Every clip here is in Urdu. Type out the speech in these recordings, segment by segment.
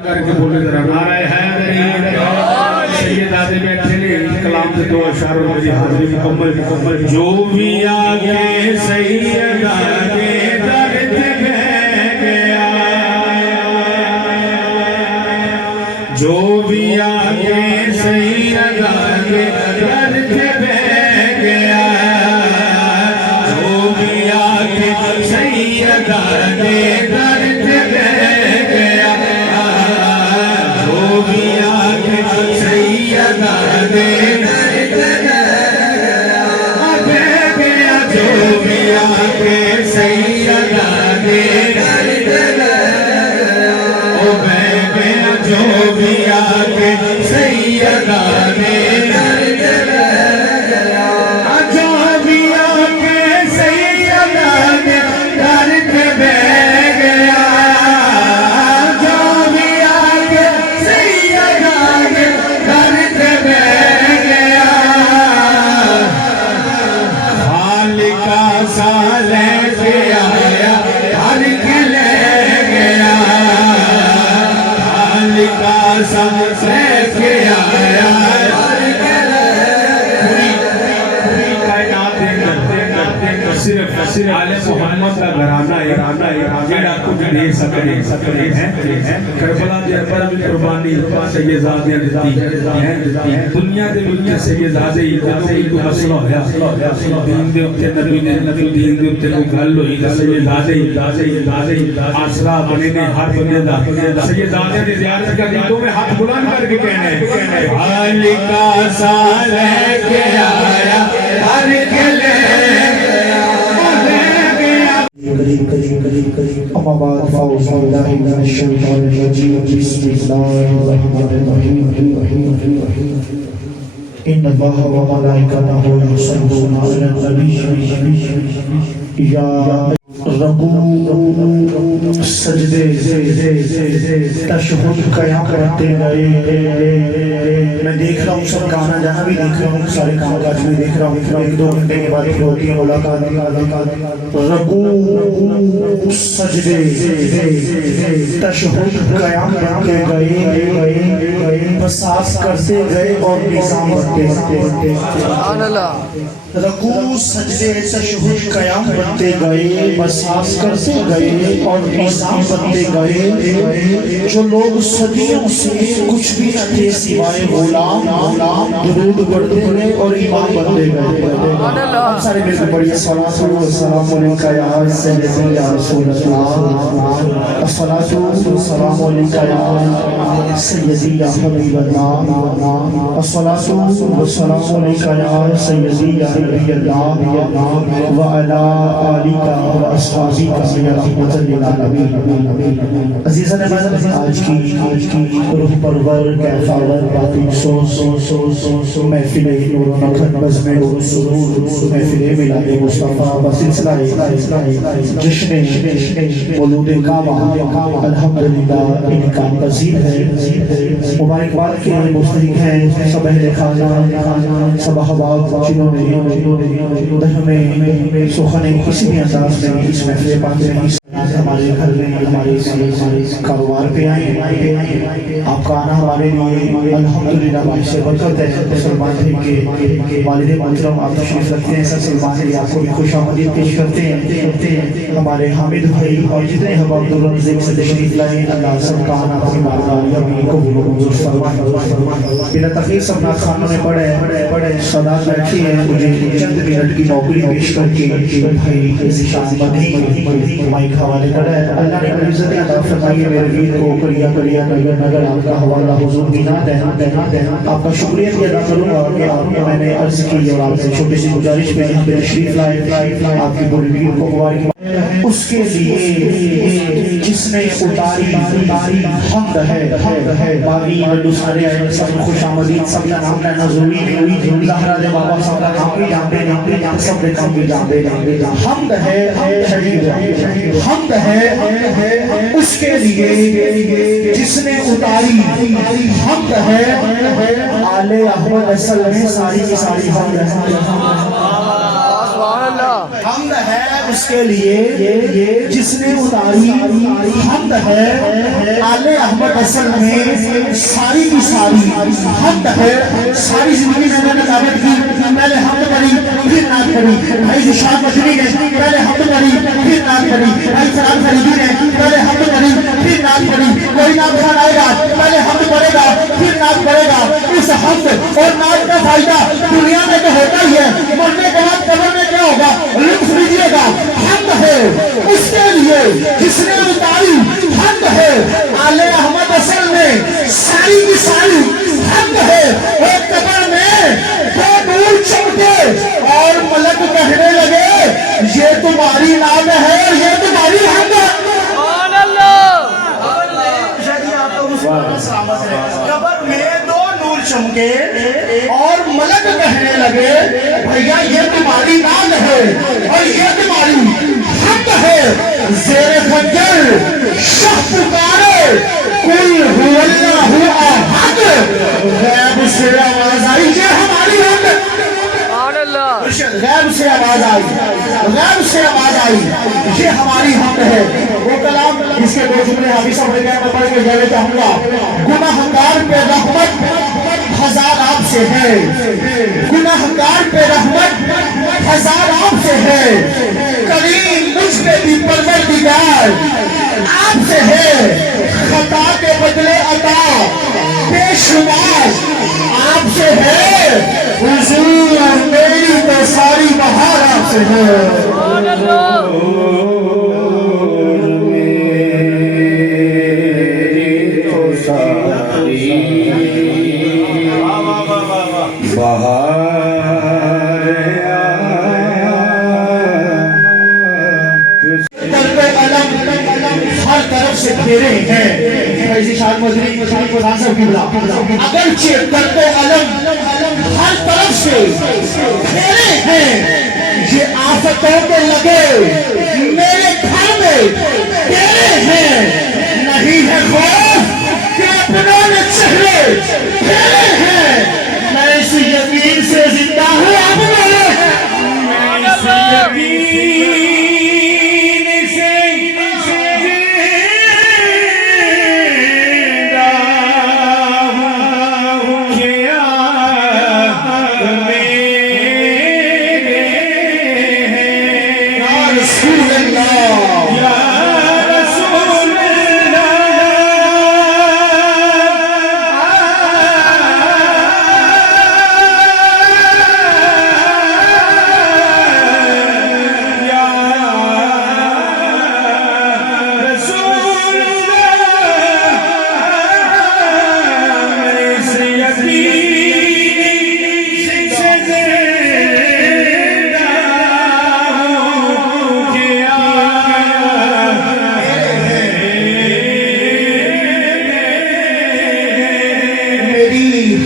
کر کے بولے ذرا نعرہ حیدری سید آدھے بیٹھے نے کلام سے دو اشعار اور میری حاضری مکمل جو بھی آگے سید آگے درد بہ گیا جو بھی آگے سید آگے درد بہ گیا جو بھی آگے سید آگے درد بہ گیا جو بھی آگے سید آگے درد بہ گیا جو بھی آگے سید آگے درد بہ گیا جو بھی آگے سید آگے درد جو بھی آگے سید آگے درد بہ گیا جو بھی آگے سید آگے درد بہ گیا خالقہ سا لے کے آیا ہر کے لے گیا خالقہ سا لے کے آیا ہر کے لے پوری کائنات صرف آل محمد کا گھرانہ ہے جیڑا کچھ نہیں سکتے ہیں کربلا دے پر بھی قربانی سیدزادیاں دیتی ہیں دنیا دے وچ سیدزادے کوئی مسئلہ ہویا دین دے اوتے نبی نے دین دے اوتے کوئی گل ہوئی سیدزادے آسرا بنے نے ہر بندے دا سیدزادے دی زیارت کر دی تو میں ہاتھ بلند کر کے کہنا ہے خالقہ سا لے کے آیا ہر کے لے اما بعد فاعوذ باللہ من الشیطان الرجیم بسم اللہ الرحمن الرحیم ان اللہ وملائکتہ یصلون علی النبی یا رکوع سجدے تشہد قیام کرتے گئے میں دیکھ رہا ہوں سب گانا جانا بھی دیکھ رہا ہوں سارے کام کاج بھی دیکھ رہا ہوں ایک دو گھنٹے کے بعد پھر ہوتی ہے ملاقات رکوع سجدے تشہد قیام کرتے گئے بساس کرتے گئے اور نظام بنتے سبحان اللہ رکوع سجدے تشہد قیام بنتے گئے بساس کرتے گئے اور نظام بنتے گئے جو لوگ صدیوں سے کچھ بھی نہ تھے سوائے غلام درود پڑھتے گئے اور ایمان بنتے گئے سارے مل کے پڑھیے صلاۃ والسلام علیکہ یا سیدی یا رسول اللہ الصلاۃ والسلام علیکہ یا سیدی یا حبیب اللہ الصلاۃ والسلام علیکہ یا سیدی یا نبی اللہ وعلی آلکہ واصحابہ یا رحمۃ للعالمین عزیزان آج کی روح پرور کیفاور باطن سو محفل نور و نکھت بزم نور و سرور محفل میلاد مصطفیٰ بسلسلہ جشن مولود کعبہ الحمدللہ انعام پذیر ہے مبارکباد کے مستحق ہیں سب اہل خانہ سب احباب جنہوں نے ہمیں سخن کسی بھی انداز میں اس محفل پاک میں ہمارے گھر میں ہمارے کاروبار پہ آئے آپ کا آنا ہمارے لیے الحمدللہ باعث برکت ہے سلمان بھائی کے والد محترم آپ تشریف رکھتے ہیں سر سلمان بھائی آپ کو بھی خوش آمدید پیش کرتے ہیں ہمارے حامد بھائی اور جتنے ہم عبدالرزاق سے تشریف لائے اللہ سب کا آنا اپنی بارگاہ اپنی قبول و منظور فرمائے بلا تخیر سب نات خانوں نے پڑھے صدات بیٹھی ہے مجھے چند منٹ کی نوکری پیش کر کے بھائی ذیشان مدنی مائک حوالے کر رہا ہے اللہ نے عزت عطا فرمائی میرے ویر کو کریا نگر آپ کا حوالہ حضور کی نہ دینا آپ کا شکریہ بھی ادا کروں گا کہ آپ کو میں نے عرض کی اور آپ سے چھوٹی سی گزارش میں یہاں پہ تشریف لائے آپ کی بڑی ویر کو مبارک اس کے لیے جس نے اتاری حمد ہے باغی مردو سارے آئے سب خوش آمدید سب کا نام لینا ضروری نہیں زہرہ دے بابا سب کا نام بھی جانتے سب کے کام بھی جانتے حمد ہے اس کے لیے جس نے اتاری حمد ہے آل احمد اصل میں ساری کی ساری حمد ہے حمد ہے اس کے لیے جس نے اتاری، حمد ہے آل احمد اصل میں ساری کی ساری، حمد ہے ساری زندگی میں نے دعوت کی، پہلے حمد پڑھی پھر نعت پڑھی، بھائی ذیشان مدنی نے پہلے حمد پڑھی پھر نعت پڑھی، بھائی فرحان فریدی نے پہلے حمد پڑھی پھر نعت پڑھی، کوئی نعت خان آئے گا پہلے حمد پڑھے گا پھر نعت پڑھے گا۔ اس حمد اور نعت کا فائدہ دنیا میں تو ہوتا ہی ہے، مرنے کے بعد قبر میں کیا ہوگا لطف لیجیے گا۔ حمد ہے اس کے لیے جس نے اتاری، حمد ہے آل احمد اصل میں ساری کی ساری، حمد ہے اور قبر میں دو نور چمکے اور ملک کہنے لگے یہ تمہاری نام ہے اور یہ تمہاری حمد ہے۔ قبر میں دو نور چمکے اور ملک کہنے لگے بھیا یہ تمہاری نام ہے اور یہ تمہاری حمد ہے۔ زیر خنجر شہ پکارے قل هو اللہ احد، غیب سے آواز آئی یہ ہماری حمد، غیب سے آواز آئی، غیب سے آواز آئی یہ ہماری حمد ہے۔ وہ کلام اس کے دو جملے حافظ صاحب نے میں پڑھ کے جانے چاہوں گا۔ گناہگار پہ رحمت ہزار آپ سے ہے، گناہگار پہ رحمت ہزار آپ سے ہے، کریم مجھ پہ بھی پروردگار آپ سے ہے، خطا کے بدلے عطا بے شمار آپ سے ہے، حضور میری تو ساری بہار آپ سے ہے۔ ہر طرف سے گھیرے ہیں، ذیشان مدنی پردھان صاحب کی بلا اگرچہ درد علم ہر طرف سے گھیرے ہیں، یہ آفتوں کے لگے میرے گھر میں تیرے ہیں، نہیں ہے خوف کہ اپنوں نے چہرے تیرے ہیں، میں اس یقین سے زندہ ہوں آپ میرے ہیں، میں اس یقین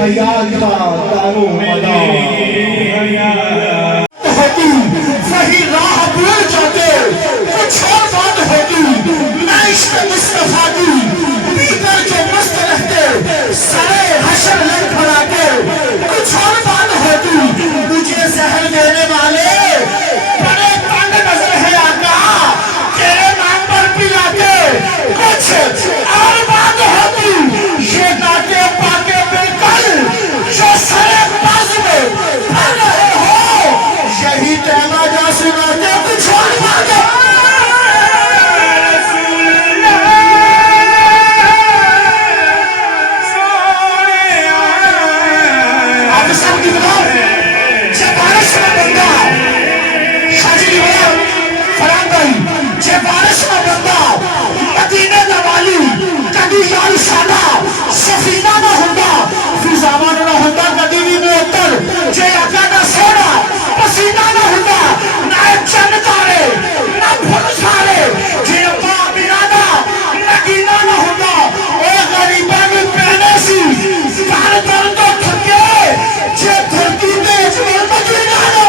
خیال کا دارو مدار ہوتی صحیح راہ بھول جاتے، کچھ اور بات ہوتی، میں عشق مصطفیٰ کی پی کر جو مست رہتے، سرے حشر لگ پڑاتے، کچھ اور بات ہوتی، مجھے زہر دینے والے بڑے تنگ نظر ہے آقا، تیرے نام پر پلاتے، کچھ اور بات ہوتی، یہ ناکے پاکے جو سرے باز میں پھر رہے ہو، یہی ٹیمہ جا سناتے کچھ اور بات ہے۔ آپ سب کی بلا جے بارش میں بندہ شاجی کی بلا فران بھائی جے بارش میں بندہ مدینہ نوالی کبھی یار سادہ سفینہ نہ ہوگا فیضاوان نہ ہوگا کبھی بھی معطر جے اکا نہ سونا پسینہ نہ ہوگا نہ چند تارے نہ بھل سارے جے اپا امینہ نگینہ نہ ہوگا اے غریبہ میں پہنے سی بار درد و تھکے جے دھرتی میں اجمل مدینہ نہ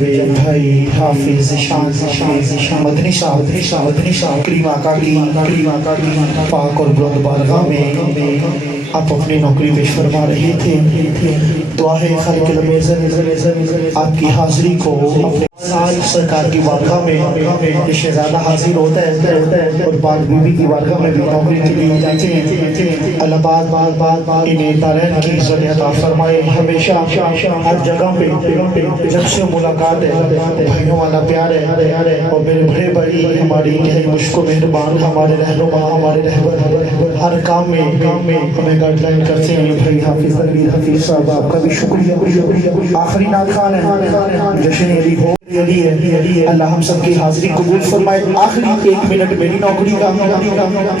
جب بھائی حافظ شان مدنی صاحب کریم آقا کی پاک اور بلند بارگاہ میں آپ اپنی نوکری پیش فرما رہے تھے، دعا ہے خالق العزت آپ کی حاضری کو اپنے سال سرکار کی بارگاہ میں یہ شہزادہ حاضر ہوتا ہے اور بعد بی بی کی بارگاہ میں بھی نوکری کے لیے جاتے ہیں۔ اللہ بات انہیں دارین کی عزت عطا فرمائے، ہمیشہ ہر جگہ پہ جب سے ملاقات ہے بھائیوں والا پیار ہے، اور میرے بڑے بھائی ہماری انتہائی مشک و مہربان، ہمارے رہنما، ہمارے رہبر، ہر کام میں ہمیں گائیڈ لائن کرتے ہیں۔ بھائی حافظ تقریر حفیظ صاحب آپ کا بھی شکریہ۔ آخری نعت خوان ہے جشن علی ہو علی ہے، اللہ ہم سب کی حاضری قبول فرمائے۔ آخری 1 منٹ میری نوکری کا،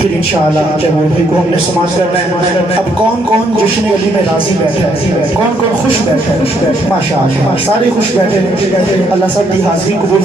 پھر انشاءاللہ جمعہ بھائی کو ہم نے سماعت کرنا ہے۔ اب کون جشن علی میں راضی بیٹھا ہے، کون خوش بیٹھا ہے؟ ماشاءاللہ سارے خوش بیٹھے ہیں۔ اللہ سب کی حاضری قبول